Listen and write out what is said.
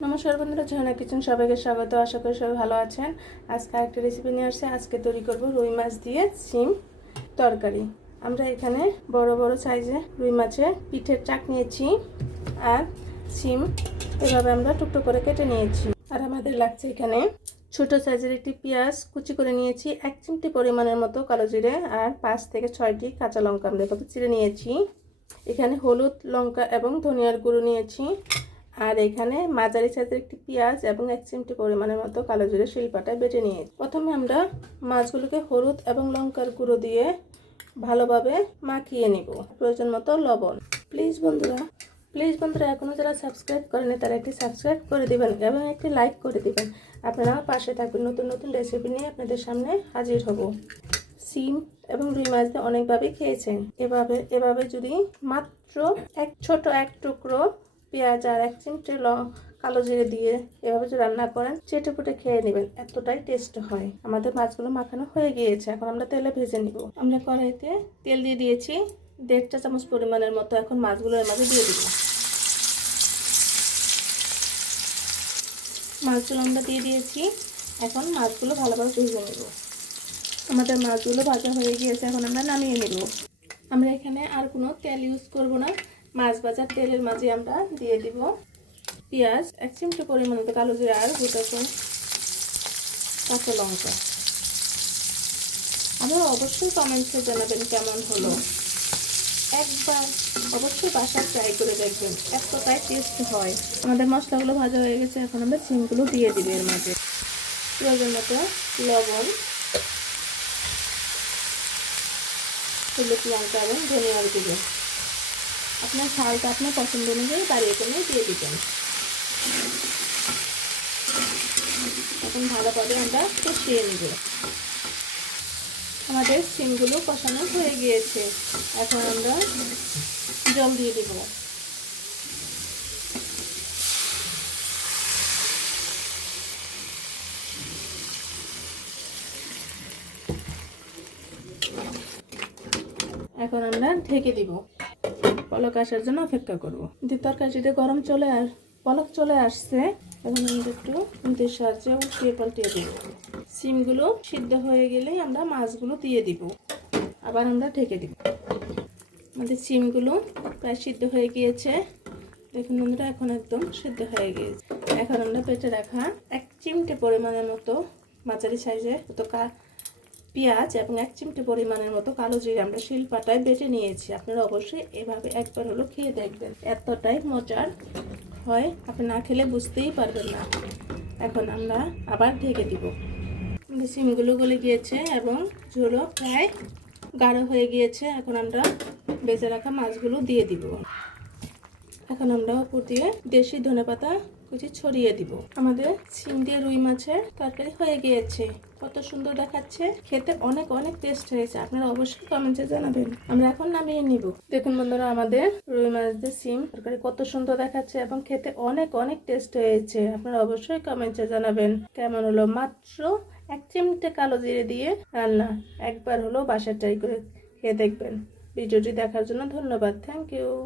নমস্কার বন্ধুরা, ঝর্ণা কিচেন সবাইকে স্বাগত। আশা করি সবাই ভালো আছেন। আজকে একটা রেসিপি নিয়ে আসছে। আজকে তৈরি করব রুই মাছ দিয়ে সিম তরকারি। আমরা এখানে বড় বড় সাইজে রুই মাছের পিঠের চাক নিয়েছি আর সিম এভাবে আমরা টুকটো করে কেটে নিয়েছি। আর আমাদের লাগছে এখানে ছোট সাইজের একটি পেঁয়াজ কুচি করে নিয়েছি, 1 চিমটি পরিমাণের মতো কালো জিরে আর 5 থেকে 6টি কাঁচা লঙ্কা আমরা এভাবে চিড়ে নিয়েছি। এখানে হলুদ, লঙ্কা এবং ধনিয়ার গুঁড়ো নিয়েছি। আর এখানে মাঝারি সাইজের একটি পেঁয়াজ এবং 1 চিমটি পরিমাণের মতো কালো জিরে শিলপাটায় বেটে নিয়েছি। প্রথমে আমরা মাছগুলোকে হলুদ এবং লঙ্কার গুঁড়ো দিয়ে ভালোভাবে মাখিয়ে নিব। প্রয়োজন মতো লবণ। প্লিজ বন্ধুরা এখনও যারা সাবস্ক্রাইব করেনি তারা একটি সাবস্ক্রাইব করে দিবেন এবং একটি লাইক করে দিবেন। আপনারা পাশে থাকবেন, নতুন নতুন রেসিপি নিয়ে আপনাদের সামনে হাজির হব। সিম এবং রুই মাছ দিয়ে অনেকভাবে খেয়েছেন। এভাবে যদি মাত্র ছোট এক টুকরো পেঁয়াজ আর 1 চিমটি কালো জিরে দিয়ে এভাবে যদি রান্না করেন, চেটে পুটে খেয়ে নেবেন, এতটাই টেস্ট হয়। আমাদের মাছগুলো মাখানো হয়ে গিয়েছে, এখন আমরা তেলে ভেজে নিব। আমরা কড়াইতে তেল দিয়ে দিয়েছি 1.5 চা চামচ পরিমাণের মতো। এখন মাছগুলো এর মাঝে দিয়ে দিব। মাছগুলো আমরা দিয়ে দিয়েছি, এখন মাছগুলো ভালোভাবে ভেজে নেব। আমাদের মাছগুলো ভাজা হয়ে গিয়েছে, এখন আমরা নামিয়ে নেব। আমরা এখানে আর কোনো তেল ইউজ করব না। মাছ ভাজার তেলের মাঝে আমরা দিয়ে দিব পেঁয়াজ, 1 চিমটি পরিমাণ কালো জিরা আর গোটা কাঁচা লঙ্কা। আমরা অবশ্যই কমেন্টসে জানাবেন কেমন হলো। একবার অবশ্যই বাসায় ট্রাই করে দেখবেন, এতটাই টেস্ট হয়। আমাদের মশলাগুলো ভাজা হয়ে গেছে, এখন আমরা সিমগুলো দিয়ে দিব এর মাঝে। প্রয়োজন মতো লবণ, হলুদ, লঙ্কা এবং ধনিয়ার গুঁড়ো। আপনার ঝালটা আপনার পছন্দ অনুযায়ী বাড়িয়ে কমিয়ে দিয়ে দিবেন। এখন ভালোভাবে আমরা কষিয়ে নিব। আমাদের সিমগুলো কষানো হয়ে গিয়েছে, এখন আমরা জল দিয়ে দিব। এখন আমরা ঢেকে দিব, পলক আসার জন্য অপেক্ষা করব। তরকারিতে পলক চলে আসছে, এখন আমরা একটু খুন্তির সাহায্যে উল্টিয়ে পাল্টিয়ে দেব। সিমগুলো সিদ্ধ হয়ে গেলেই আমরা মাছগুলো দিয়ে দিব, আবার আমরা ঢেকে দিব। আমাদের সিমগুলো প্রায় সিদ্ধ হয়ে গিয়েছে, দেখুন বন্ধুরা, এখন একদম সিদ্ধ হয়ে গিয়েছে। এখন আমরা বেটে রাখা 1 চিমটি পরিমাণের মতো মাঝারি সাইজের পেঁয়াজ এবং 1 চিমটি পরিমাণের মতো কালো জিরে আমরা শিলপাটায় বেটে নিয়েছি। আপনারা অবশ্যই এভাবে একবার হলো খেয়ে দেখবেন, এতটাই মজার হয়, আপনি না খেলে বুঝতেই পারবেন না। এখন আমরা আবার ঢেকে দিব। সিমগুলো গলে গিয়েছে এবং ঝোলও প্রায় গাঢ় হয়ে গিয়েছে। এখন আমরা বেজে রাখা মাছগুলো দিয়ে দিব। এখন আমরা উপর দিয়ে দেশি ধনেপাতা কুচি ছড়িয়ে দিব। আমাদের সিম দিয়ে রুই মাছের তরকারি হয়ে গিয়েছে। কত সুন্দর দেখাচ্ছে, খেতে অনেক অনেক টেস্ট হয়েছে। আপনারা অবশ্যই কমেন্টে জানাবেন। আমরা এখন নামিয়ে নিব। দেখুন বন্ধুরা, আমাদের রুই মাছ দিয়ে সিম তরকারি কত সুন্দর দেখাচ্ছে এবং খেতে অনেক অনেক টেস্ট হয়েছে। আপনারা অবশ্যই কমেন্টে জানাবেন কেমন হলো। মাত্র 1 চিমটে কালো জিরে দিয়ে রান্না, একবার হলো বাসায় ট্রাই করে খেয়ে দেখবেন। ভিডিওটি দেখার জন্য ধন্যবাদ। Thank you.